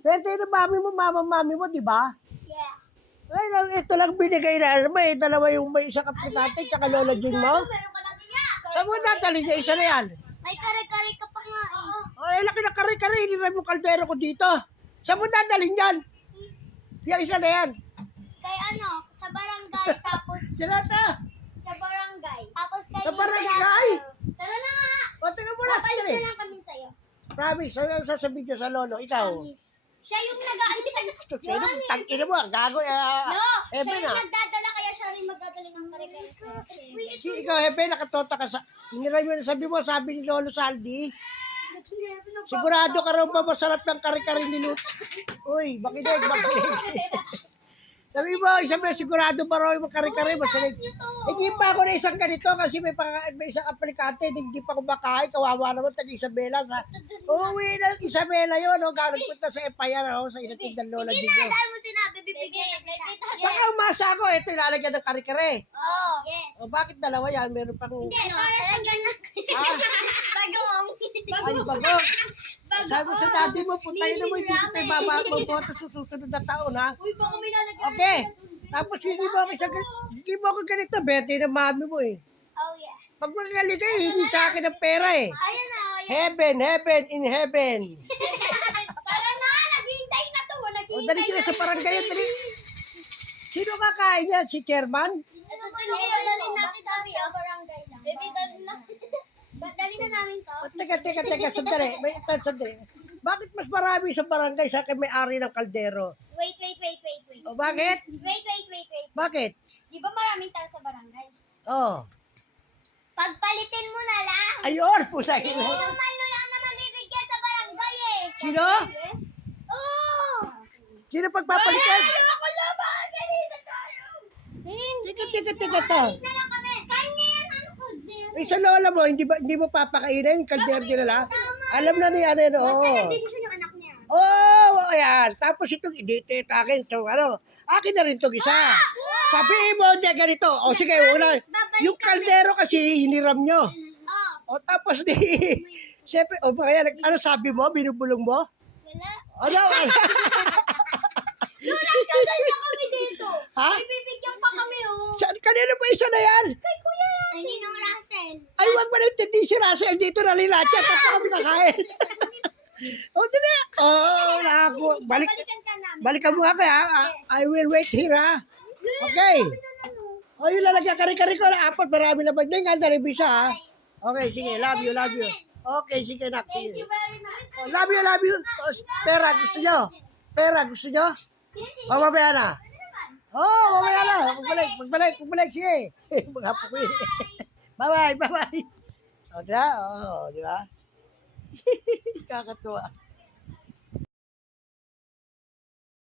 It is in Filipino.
Pwede na mami mo, mama, mami mo, di ba? Yeah. Ay, lang, ito lang binigay na. Ano ba, eh, dalawa yung may isang aplikante, tsaka lola Jun mo. Saan mo natali niya? Isa na yan. May kare-kare ka pa nga eh. Ay, laki na kare-kare, iniram yung kaldero ko dito. Saan mo dadalhin yan? Yung isa na yan. Kay ano, sa barangay tapos Sinata! sa barangay. Tapos kay Sa barangay? Tara na nga. O, tingnan mo na. Sige. na lang kami sa'yo. Promise, ano sasabihin niya sa lolo? Ikaw. Promise. Siya yung nag-ano sa Sino mo, tangina mo, ang gago. Uh, No, Eben siya yung ah. nagdadala kaya siya rin magdadala ng kare-kare sa akin. Si ikaw, Hebe, nakatota ka sa... Iniram mo na sabi mo, sabi ni Lolo Saldi, sigurado ka raw ba masarap ng kare-kare ni Lut? Uy, bakinig, bakinig. sabi mo, isang mo, sigurado ba raw yung kare-kare masarap? Hindi pa ako na isang ganito kasi may, pang, may isang aplikante, hindi pa ako makain, kawawa naman, taga Isabela. Sa, uuwi na Isabela yun, no? Gano'n punta sa Empire, no? sa inating ng Lola Hindi Jigo. na, dahil mo sinabi, bibigyan kita. Baka umasa ako, ito ilalagyan ng kare-kare. Oh, yes. O bakit dalawa yan? Meron pang... Hindi, para sa ganun. Ah. Bagong. Ay, bago. Sabi mo sa daddy mo, putay na mo, hindi kita maboto sa susunod na taon, ha? Uy, baka may lalagyan. Okay. Tapos hindi mo ako isang, hindi mo ako ganito, birthday ng mami mo eh. Oh, yeah. Pag magalit eh, hindi sa akin ang pera eh. Ayan na, oh, yeah. Heaven, heaven, in heaven. Tara na, naghihintay na to. O Naghihintay dali ka na sa barangay, dali. Sino kakain yan? Si chairman? Ito to yung dalhin natin sabi, oh, barangay lang. Baby, dalhin na. Dalhin na namin to. O, teka, teka, teka, sandali. May, sandali. Bakit mas marami sa barangay sa akin may-ari ng kaldero? Wait, wait, wait, wait, wait. O bakit? Wait, wait, wait, wait. Bakit? Di ba maraming tao sa barangay? Oh. Pagpalitin mo na lang. Ayun, pusa Hindi naman mo lang naman bibigyan sa barangay eh. Sino? Oo! Sino pagpapalitan? Ako laban! Ganito tayo! Hindi. Teka, teka, teka, to. na lang kami. Kanya yan, ko din. Eh, sa lola mo, hindi, ba, hindi mo papakainin? Kaldero nila? Alam na niya, ano yun, oo. Basta nagdesisyon yung anak niya. Oo, ayan. Tapos itong ito akin, ito, ano, akin na rin itong isa. Sabihin mo, hindi ganito. O sige, una, yung kaldero kasi hiniram nyo. Oh, O tapos di, siyempre, o kaya, ano sabi mo, binubulong mo? wala. Ano? Nagkagal na kami dito. ha? May bibigyan pa kami oh. Sa, kanino ba isa na yan? Kay Kuya Russell. Ay, Ninong Russell. Ay, wag mo nang tindi si Russell dito na lilatya. Tapos kami nakain. o, dali. Oo, nako. Balik, Balikan mo ako, ha? I will wait here, ha? Okay. O, yung lalagyan kari-kari ko na apat. Marami naman din. Ang dali bisa, ha? Okay, sige. Love you, love you. Okay, sige, nak. Thank Sige. you very much. O, love you, love you. O, pera, gusto nyo? Pera, gusto nyo? O, mamaya na. Oo, oh, mamaya na. Magbalik, magbalik, magbalik. Sige. Mga po ko. Bye-bye, bye-bye. O, di ba? Oo, di ba? Kakatuwa.